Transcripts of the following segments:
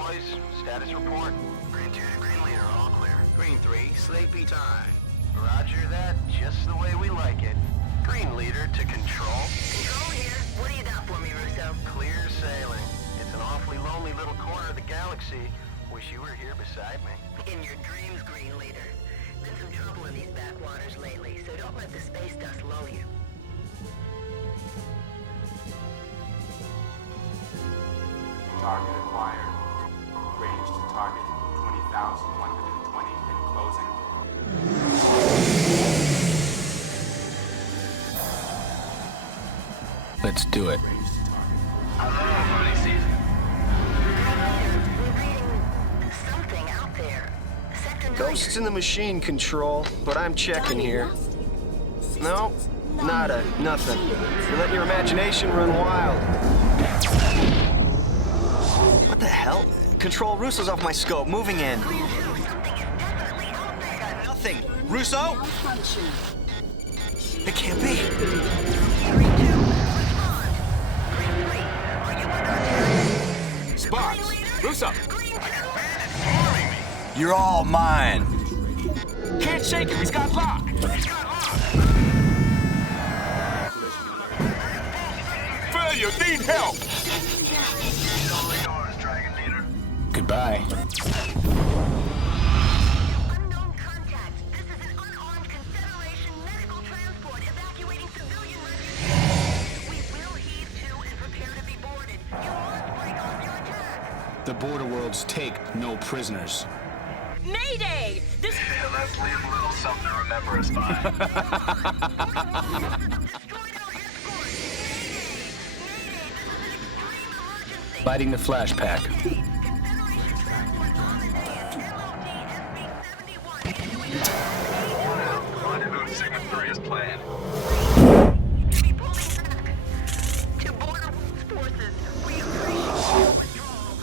boys. Status report. Green 2 to Green Leader, all clear. Green 3, sleepy time. Roger that, just the way we like it. Green Leader to Control. Control here. What do you got for me, Russo? Clear sailing. It's an awfully lonely little corner of the galaxy. Wish you were here beside me. In your dreams, Green Leader. Been some trouble in these backwaters lately, so don't let the space dust lull you. Target acquired. Range to target 20,120 and closing. Let's do it. We're reading something out there. Sector 9. Ghosts in the machine, Control, but I'm checking here. No, nada, nothing. You're letting your imagination run wild. What the hell? Control, Russo's off my scope, moving in. Something is definitely out there. Got nothing. Russo? It can't be. 3-2, respond. Green 3, are you under attack? Sparks! Green Leader? Russo! Green 2! You're all mine. Can't shake him, he's got lock! Failure, need help! Goodbye. Unknown contact. This is an unarmed Confederation medical transport evacuating civilian refugees. We will heave to and prepare to be boarded. You must break off your attack. The border worlds take no prisoners. Mayday! This Let's leave a little something to remember us by. Destroyed our escort. Mayday! Mayday! This is an extreme emergency. Lighting the flash pack. Confederation transport volunteers. MOD SB-71 Rendezvous Sigma 3 is planned. to be pulling back. To border forces, we appreciate your withdrawal.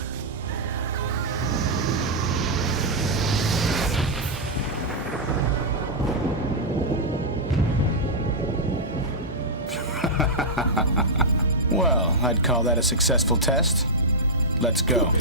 Well, I'd call that a successful test. Let's go.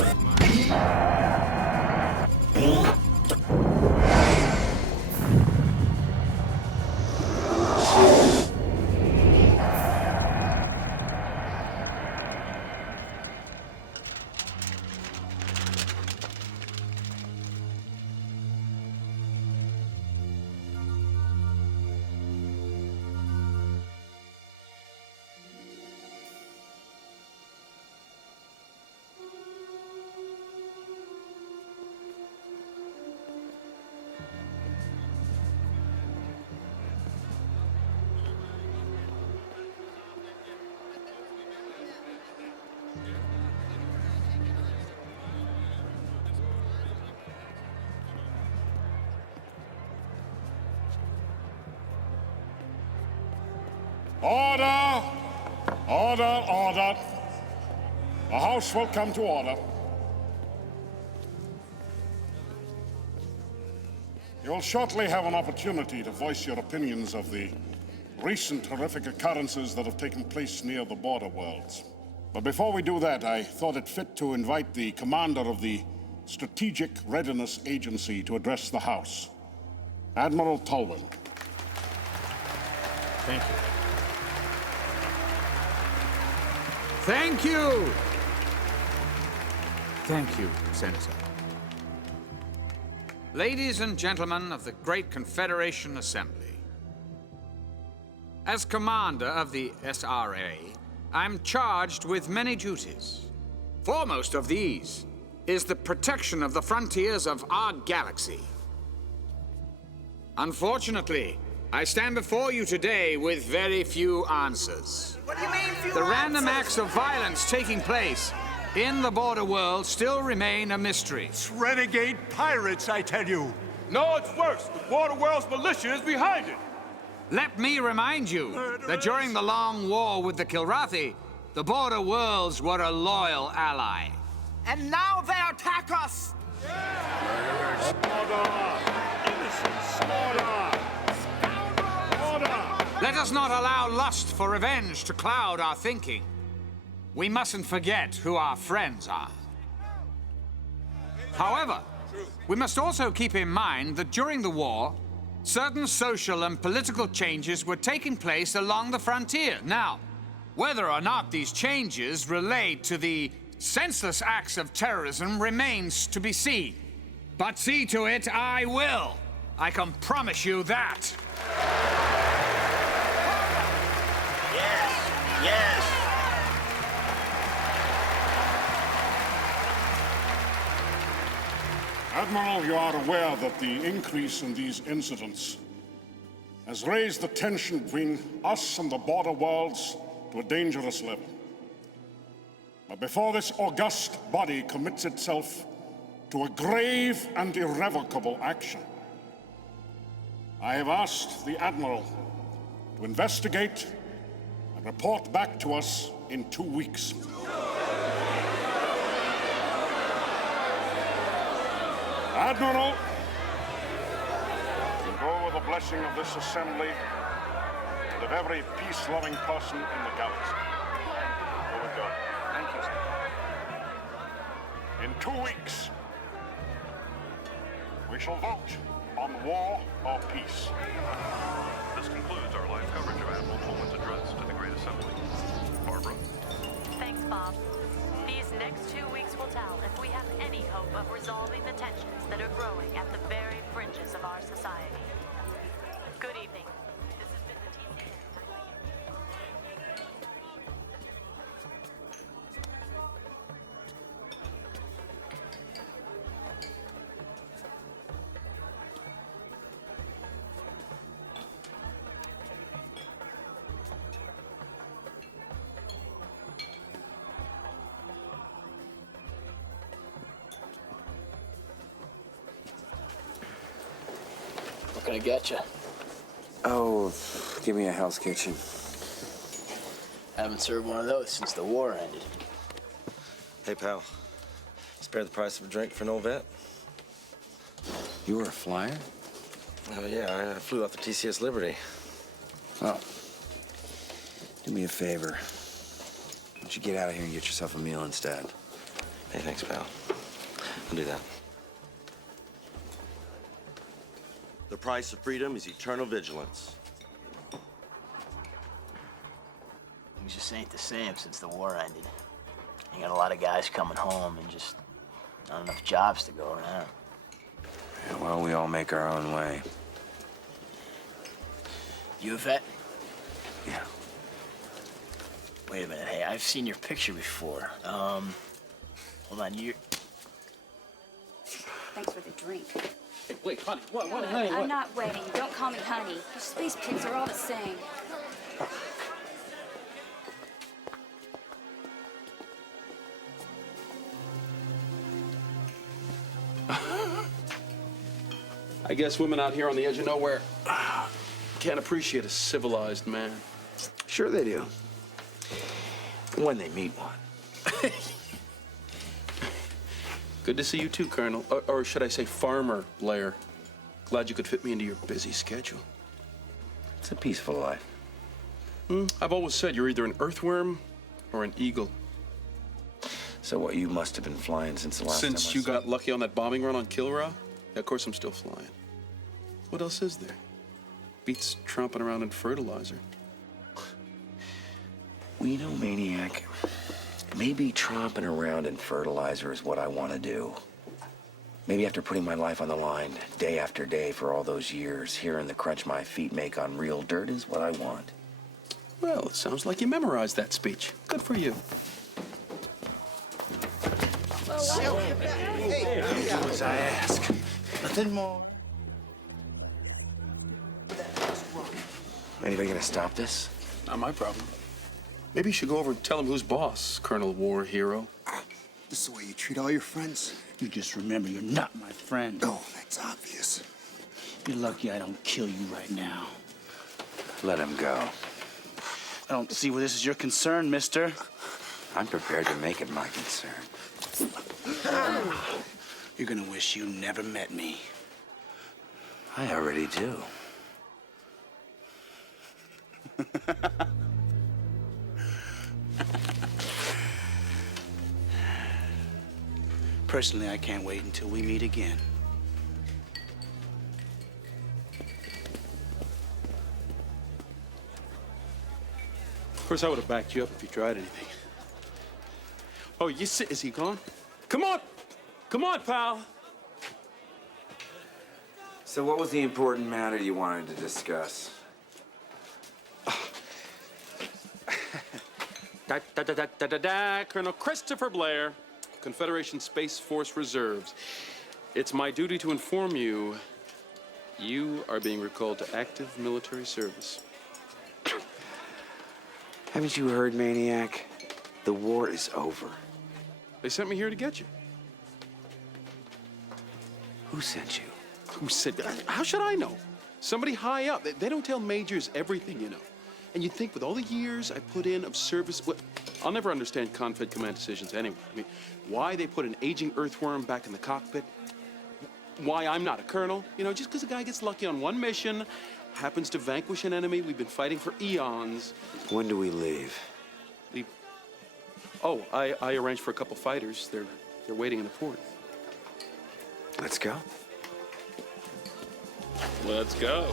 Order! Order, order. The House will come to order. You will shortly have an opportunity to voice your opinions of the recent horrific occurrences that have taken place near the border worlds. But before we do that, I thought it fit to invite the commander of the Strategic Readiness Agency to address the House, Admiral Tolwyn. Thank you. Thank you! Thank you, Senator. Ladies and gentlemen of the Great Confederation Assembly, as commander of the SRA, I'm charged with many duties. Foremost of these is the protection of the frontiers of our galaxy. Unfortunately, I stand before you today with very few answers. What do you mean, few The random answers? acts of violence taking place in the border world still remain a mystery. It's renegade pirates, I tell you. No, it's worse. The border world's militia is behind it. Let me remind you that during the long war with the Kilrathi, the border worlds were a loyal ally. And now they attack us! Let us not allow lust for revenge to cloud our thinking. We mustn't forget who our friends are. However, we must also keep in mind that during the war, certain social and political changes were taking place along the frontier. Now, whether or not these changes relate to the senseless acts of terrorism remains to be seen. But see to it I will. I can promise you that. Yes. Admiral, you are aware that the increase in these incidents has raised the tension between us and the border worlds to a dangerous level. But before this august body commits itself to a grave and irrevocable action, I have asked the Admiral to investigate and report back to us in 2 weeks. Admiral, you go with the blessing of this assembly and of every peace-loving person in the galaxy. Go with God. Thank you, sir. In 2 weeks, we shall vote on war or peace. This concludes our live coverage of Admiral Pullman's address to the Great Assembly. Barbara? Thanks, Bob. These next 2 weeks will tell if we have any hope of resolving the tensions that are growing at the very fringes of our society. Good evening. This has been the TCA. What can I get you? Oh, give me a Hell's Kitchen. Haven't served one of those since the war ended. Hey, pal. Spare the price of a drink for an old vet? You were a flyer? Oh, yeah, I flew off the TCS Liberty. Oh. Do me a favor. Why don't you get out of here and get yourself a meal instead? Hey, thanks, pal. I'll do that. The price of freedom is eternal vigilance. Things just ain't the same since the war ended. You got a lot of guys coming home and just not enough jobs to go around. Yeah, well, we all make our own way. You a vet? Yeah. Wait a minute. Hey, I've seen your picture before. Hold on. You. Thanks for the drink. Hey, wait, honey. What, No, honey? I'm not waiting. Don't call me honey. Your space pigs are all the same. I guess women out here on the edge of nowhere can't appreciate a civilized man. Sure they do. When they meet one. Good to see you too, Colonel. Or should I say Farmer Blair. Glad you could fit me into your busy schedule. It's a peaceful life. I've always said you're either an earthworm or an eagle. So what, you must have been flying since the last time I Since you saw got lucky on that bombing run on Kilra? Yeah, of course I'm still flying. What else is there? Beats tromping around in fertilizer. Well, you know, Maniac, maybe tromping around in fertilizer is what I want to do. Maybe after putting my life on the line day after day for all those years, hearing the crunch my feet make on real dirt is what I want. Well, it sounds like you memorized that speech. Good for you. Do as I ask. Nothing more. Anybody gonna stop this? Not my problem. Maybe you should go over and tell him who's boss, Colonel War Hero. This is the way you treat all your friends? You just remember you're not my friend. Oh, that's obvious. You're lucky I don't kill you right now. Let him go. I don't see where this is your concern, mister. I'm prepared to make it my concern. You're gonna wish you never met me. I already do. Personally, I can't wait until we meet again. Of course, I would have backed you up if you tried anything. Oh, is he gone? Come on! Come on, pal! So what was the important matter you wanted to discuss? Colonel Christopher Blair, Confederation Space Force Reserves. It's my duty to inform you, you are being recalled to active military service. Haven't you heard, Maniac? The war is over. They sent me here to get you. Who sent you? Who said that? How should I know? Somebody high up. They don't tell majors everything, you know. And you'd think with all the years I put in of service, well, I'll never understand Confed command decisions anyway. I mean, why they put an aging earthworm back in the cockpit, why I'm not a colonel, you know, just because a guy gets lucky on one mission, happens to vanquish an enemy we've been fighting for eons. When do we leave? Leave? Oh, I arranged for a couple fighters. They're waiting in the port. Let's go. Let's go.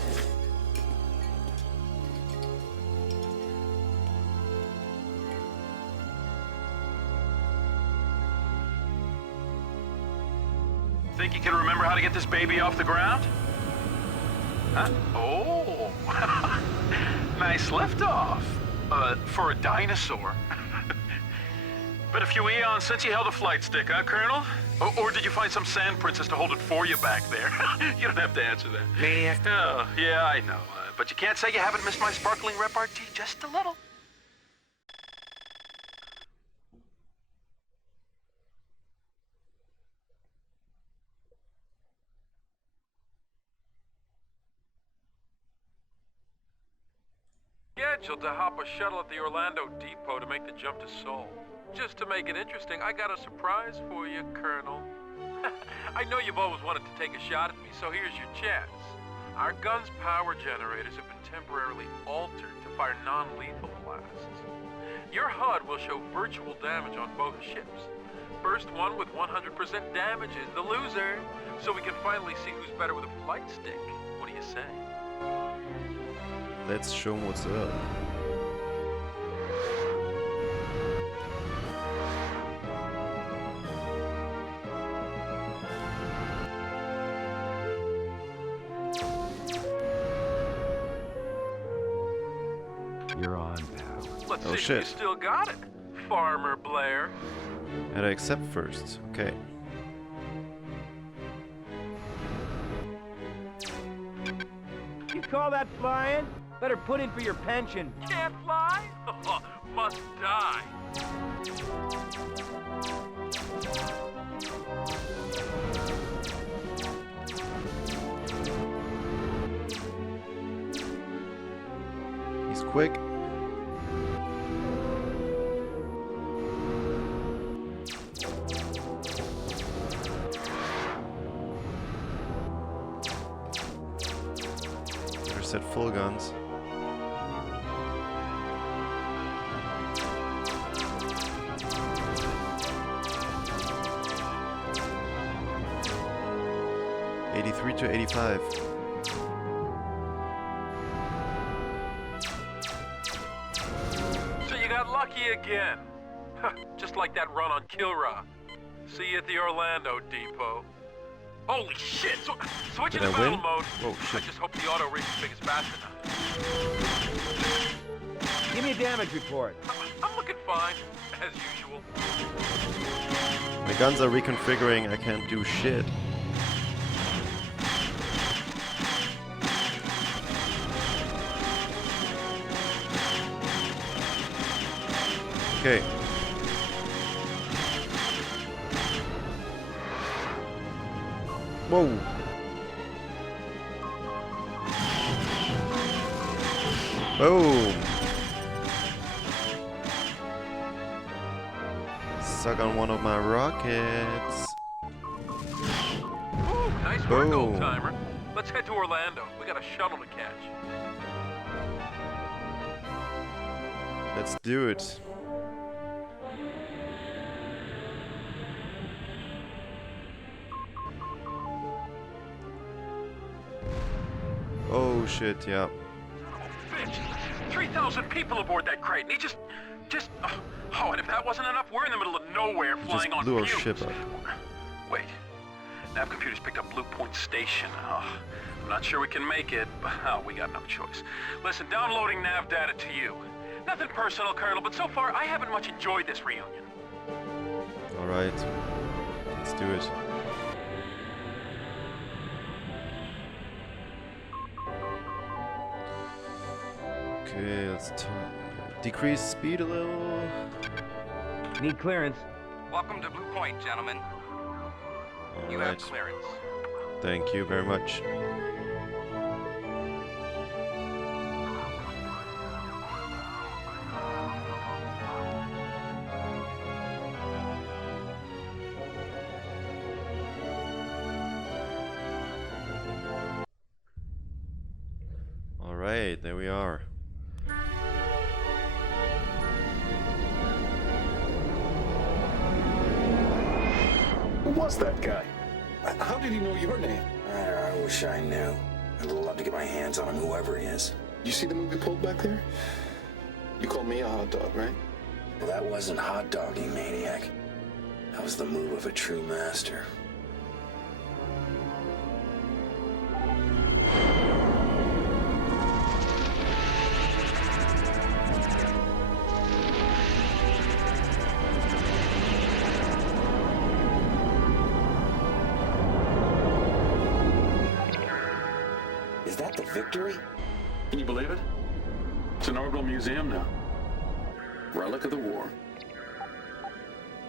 Think you can remember how to get this baby off the ground? Huh? Oh, nice liftoff. For a dinosaur. Been a few eons since you held a flight stick, huh, Colonel? Or did you find some sand princess to hold it for you back there? You don't have to answer that. Maniac. Oh, yeah, I know. But you can't say you haven't missed my sparkling repartee just a little. Scheduled to hop a shuttle at the Orlando depot to make the jump to Seoul. Just to make it interesting, I got a surprise for you, Colonel. I know you've always wanted to take a shot at me, so here's your chance. Our gun's power generators have been temporarily altered to fire non-lethal blasts. Your HUD will show virtual damage on both ships. First one with 100% damage is the loser, so we can finally see who's better with a flight stick. What do you say? Let's show 'em what's up. You're on, pal. Let's Oh see shit. if you still got it, Farmer Blair. Gotta accept first. Okay. You call that flying? Better put in for your pension. Can't fly? Must die. He's quick. Better set full guns. '83 to '85. So you got lucky again. Just like that run on Kilra. See you at the Orlando depot. Holy shit! Switching Did to I battle win? mode. Oh shit. I just hope the auto racing thing is fast enough. Give me a damage report. I'm looking fine, as usual. My guns are reconfiguring, I can't do shit. Okay. Whoa. Boom. Suck on one of my rockets. Ooh, nice work, Boom. old timer. Let's head to Orlando. We got a shuttle to catch. Let's do it. Oh shit, yeah. Bitch, 3,000 people aboard that crate, and he just... Oh, and if that wasn't enough, we're in the middle of nowhere flying on blew our fumes. ship up. Wait. Nav computers picked up Blue Point Station. Oh, I'm not sure we can make it, but we got no choice. Listen, downloading nav data to you. Nothing personal, Colonel, but so far I haven't much enjoyed this reunion. Alright. Let's do it. Okay, let's decrease speed a little. Need clearance. Welcome to Blue Point, gentlemen. You have clearance. Thank you very much. Alright, there we are. Who was that guy? How did he know your name? I wish I knew. I'd love to get my hands on him, whoever he is. You see the movie pulled back there? You called me a hot dog, right? Well, that wasn't hot dogging, maniac. That was the move of a true master. Is that the Victory? Can you believe it? It's an orbital museum now. Relic of the war.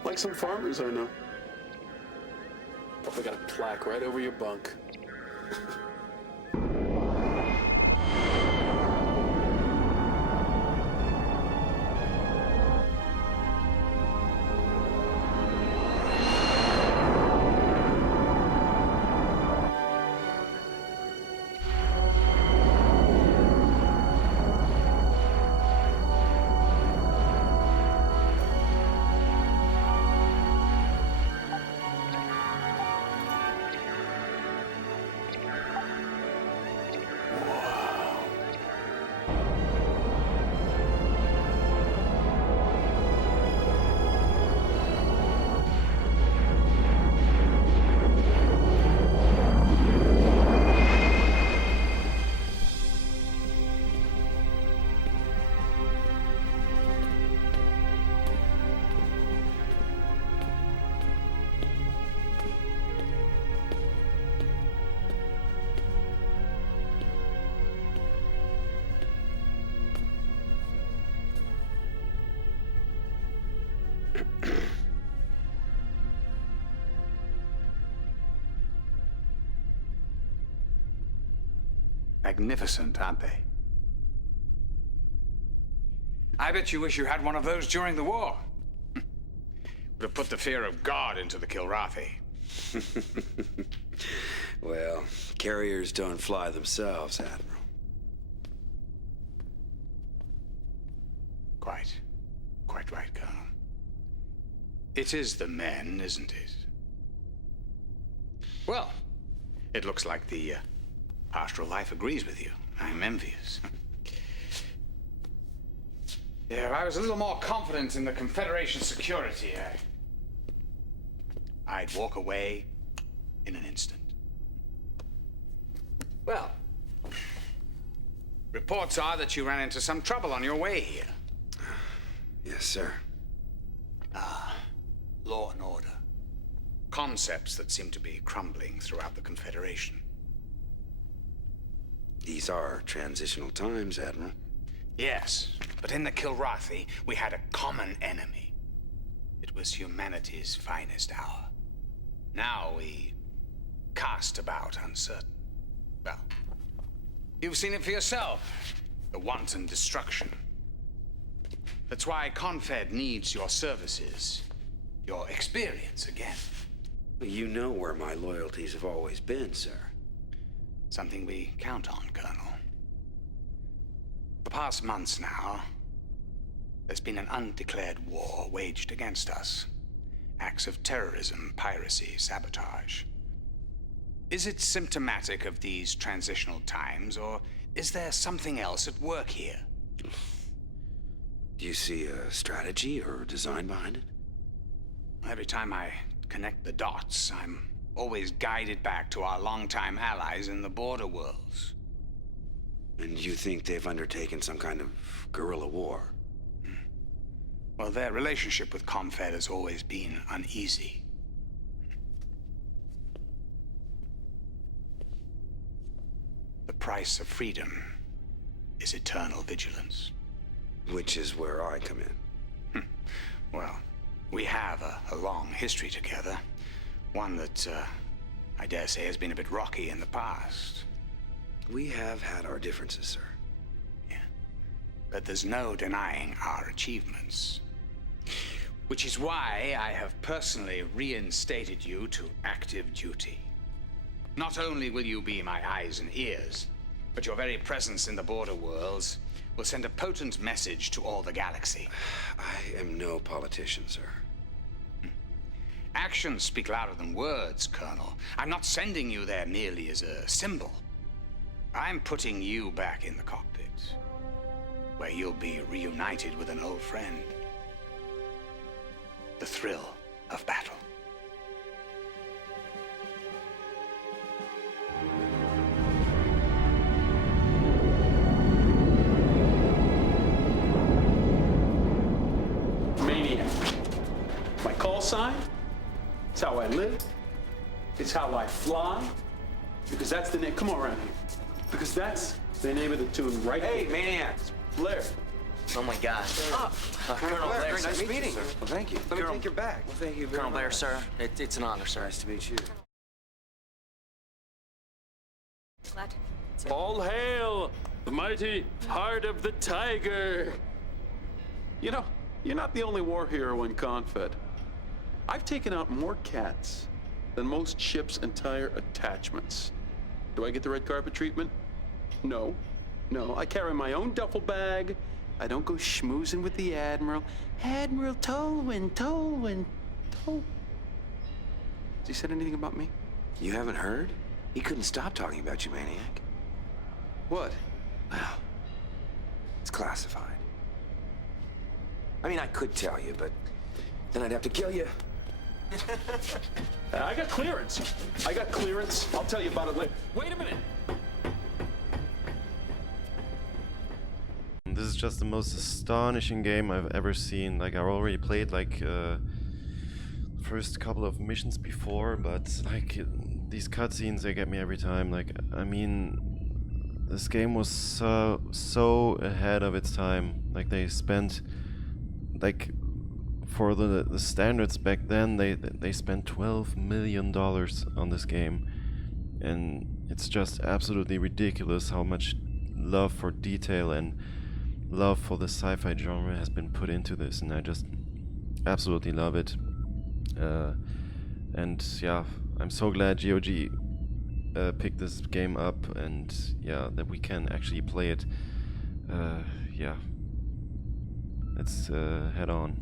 Like some farmers I know. Probably got a plaque right over your bunk. Magnificent, aren't they? I bet you wish you had one of those during the war. Would have put the fear of God into the Kilrathi. Well, carriers don't fly themselves, Admiral. Quite right, Colonel. It is the men, isn't it? Well, it looks like the pastoral life agrees with you. I'm envious. Yeah, if I was a little more confident in the Confederation security, I'd walk away in an instant. Well, reports are that you ran into some trouble on your way here. Yes, sir. Law and order. Concepts that seem to be crumbling throughout the Confederation. These are transitional times, Admiral. Yes, but in the Kilrathi, we had a common enemy. It was humanity's finest hour. Now we cast about uncertain. Well, you've seen it for yourself. The wanton destruction. That's why Confed needs your services. Your experience again. You know where my loyalties have always been, sir. Something we count on, Colonel. The past months now, there's been an undeclared war waged against us. Acts of terrorism, piracy, sabotage. Is it symptomatic of these transitional times, or is there something else at work here? Do you see a strategy or design behind it? Every time I connect the dots, I'm always guided back to our longtime allies in the border worlds. And you think they've undertaken some kind of guerrilla war? Well, their relationship with ComFed has always been uneasy. The price of freedom is eternal vigilance. Which is where I come in. Well, we have a long history together. One that, I dare say, has been a bit rocky in the past. We have had our differences, sir. Yeah. But there's no denying our achievements. Which is why I have personally reinstated you to active duty. Not only will you be my eyes and ears, but your very presence in the border worlds will send a potent message to all the galaxy. I am no politician, sir. Actions speak louder than words, Colonel. I'm not sending you there merely as a symbol. I'm putting you back in the cockpit, where you'll be reunited with an old friend. The thrill of battle. Maniac. My call sign? It's how I live. It's how I fly. Because that's the name. Come on around here. Because that's the name of the tune right Hey, here. Maniac. Blair. Oh my God. Colonel Blair, Blair, nice meeting you. Well, thank you. Let me take your bag. Well, thank you very Colonel much. Blair, sir. It's an honor, sir. Nice to meet you. Glad. All hail the mighty heart of the tiger. You know, you're not the only war hero in ConFed. I've taken out more cats than most ships' entire attachments. Do I get the red carpet treatment? No. No, I carry my own duffel bag. I don't go schmoozing with the Admiral. Admiral Tolwyn, Tolwyn, Tolwyn. Has he said anything about me? You haven't heard? He couldn't stop talking about you, Maniac. What? Well, it's classified. I mean, I could tell you, but then I'd have to kill you. I got clearance. I got clearance. I'll tell you about it later. Wait a minute. This is just the most astonishing game I've ever seen. Like, I already played like first couple of missions before, but like these cutscenes, they get me every time. Like, I mean, this game was so ahead of its time. Like, they spent, like, for the standards back then, they spent $12 million on this game, and it's just absolutely ridiculous how much love for detail and love for the sci-fi genre has been put into this, and I just absolutely love it. And yeah, I'm so glad GOG picked this game up, and yeah, that we can actually play it. Yeah, let's head on.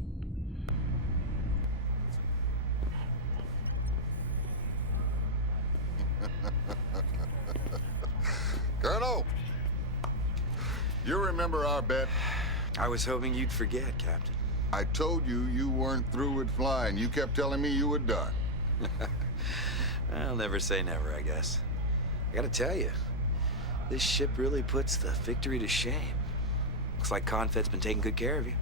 Colonel! You remember our bet? I was hoping you'd forget, Captain. I told you you weren't through with flying. You kept telling me you were done. I'll never say never, I guess. I gotta tell you, this ship really puts the victory to shame. Looks like ConFed's been taking good care of you.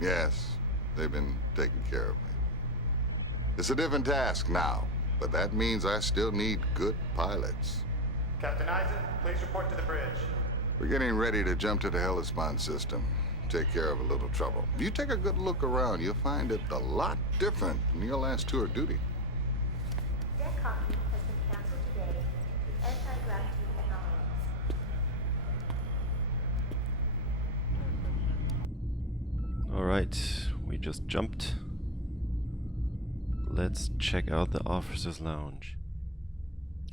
Yes, they've been taking care of me. It's a different task now, but that means I still need good pilots. Captain Isaac, please report to the bridge. We're getting ready to jump to the Hellespont system. Take care of a little trouble. If you take a good look around, you'll find it a lot different than your last tour of duty. Deck hockey has been canceled today due to anti-gravity anomalies. Alright, we just jumped. Let's check out the officers' lounge.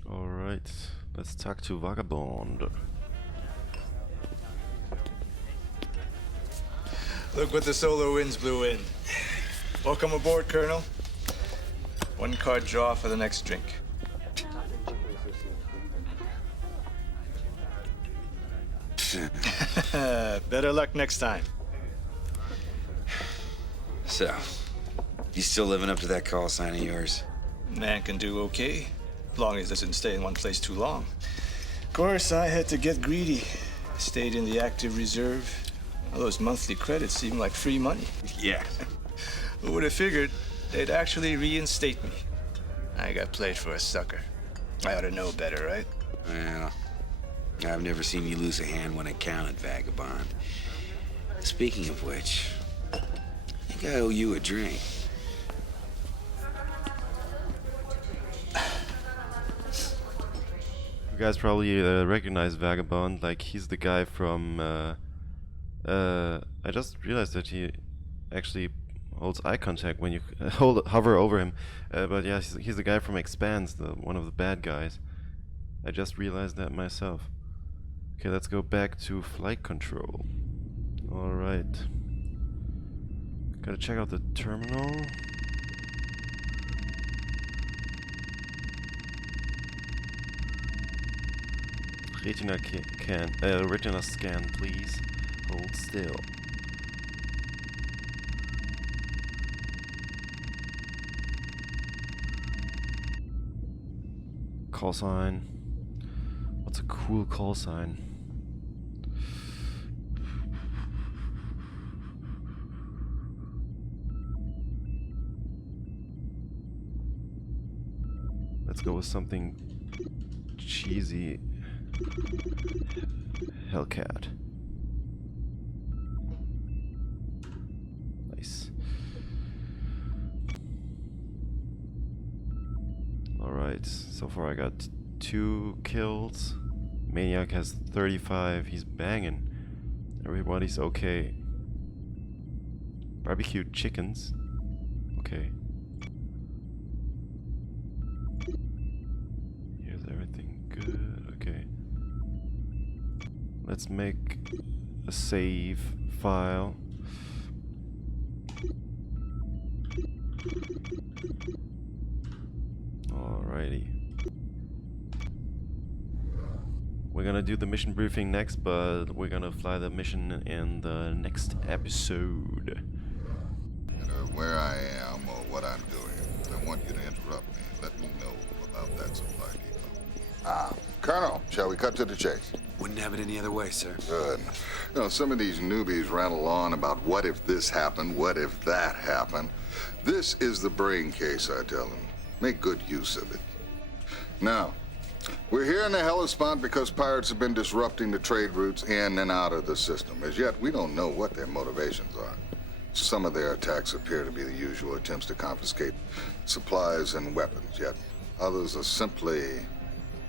Alright, let's talk to Vagabond. Look what the solar winds blew in. Welcome aboard, Colonel. One card draw for the next drink. thanks. Better luck next time. So, you still living up to that call sign of yours? Man can do okay, as long as he doesn't stay in one place too long. Of course, I had to get greedy. Stayed in the active reserve. All those monthly credits seem like free money. Yeah. Who would have figured they'd actually reinstate me? I got played for a sucker. I ought to know better, right? Well, I've never seen you lose a hand when it counted, Vagabond. Speaking of which, I think I owe you a drink. You guys probably recognize Vagabond, like he's the guy from I just realized that he actually holds eye contact when you hover over him, but yeah, he's the guy from Expanse, one of the bad guys. I just realized that myself. Okay, let's go back to flight control. Alright. Gotta check out the terminal. Retina scan, please. Hold still. Call sign. What's a cool call sign? Let's go with something cheesy. Hellcat. Nice. Alright, so far I got 2 kills. Maniac has 35, he's banging. Everybody's okay. Barbecued chickens. Okay. Here's everything good, okay. Let's make a save file. Alrighty. We're gonna do the mission briefing next, but we're gonna fly the mission in the next episode. You know, where I am or what I'm doing, I want you to interrupt me and let me know about that supply depot. Colonel, shall we cut to the chase? Wouldn't have it any other way, sir. Good. You know, some of these newbies rattle on about what if this happened, what if that happened. This is the brain case, I tell them. Make good use of it. Now, we're here in the Hellespont because pirates have been disrupting the trade routes in and out of the system. As yet, we don't know what their motivations are. Some of their attacks appear to be the usual attempts to confiscate supplies and weapons, yet others are simply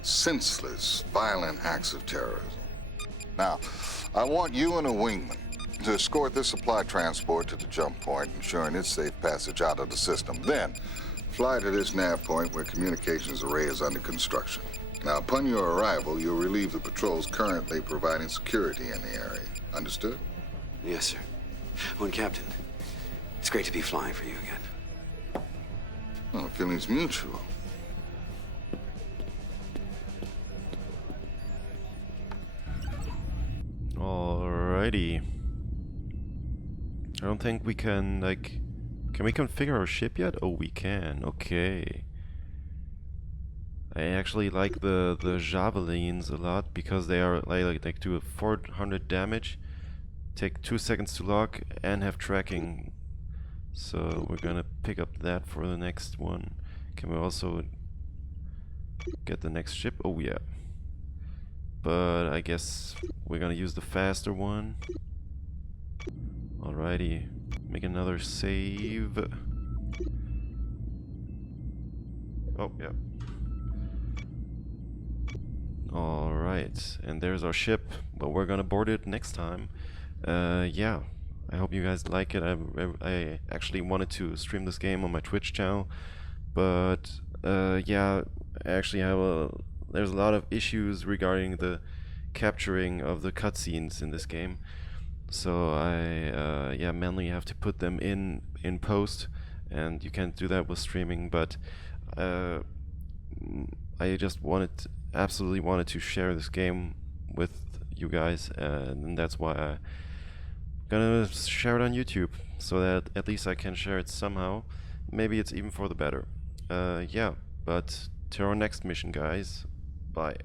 senseless, violent acts of terrorism. Now, I want you and a wingman to escort this supply transport to the jump point, ensuring its safe passage out of the system. Then, fly to this nav point where communications array is under construction. Now, upon your arrival, you'll relieve the patrols currently providing security in the area. Understood? Yes, sir. Oh, and Captain, it's great to be flying for you again. Well, the feeling's mutual. Alrighty. I don't think we can, like... Can we configure our ship yet? Oh, we can. Okay. I actually like the Javelins a lot because they are like do a 400 damage, take 2 seconds to lock, and have tracking. So we're gonna pick up that for the next one. Can we also get the next ship? Oh yeah. But I guess we're gonna use the faster one. Alrighty. Make another save. Oh, yeah. Alright, and there's our ship, but we're gonna board it next time. Yeah, I hope you guys like it. I actually wanted to stream this game on my Twitch channel, but yeah, I actually have there's a lot of issues regarding the capturing of the cutscenes in this game. So I yeah, mainly have to put them in post, and you can't do that with streaming, but I just absolutely wanted to share this game with you guys, and that's why I'm gonna share it on YouTube, so that at least I can share it somehow. Maybe it's even for the better. Yeah, but to our next mission, guys. Bye.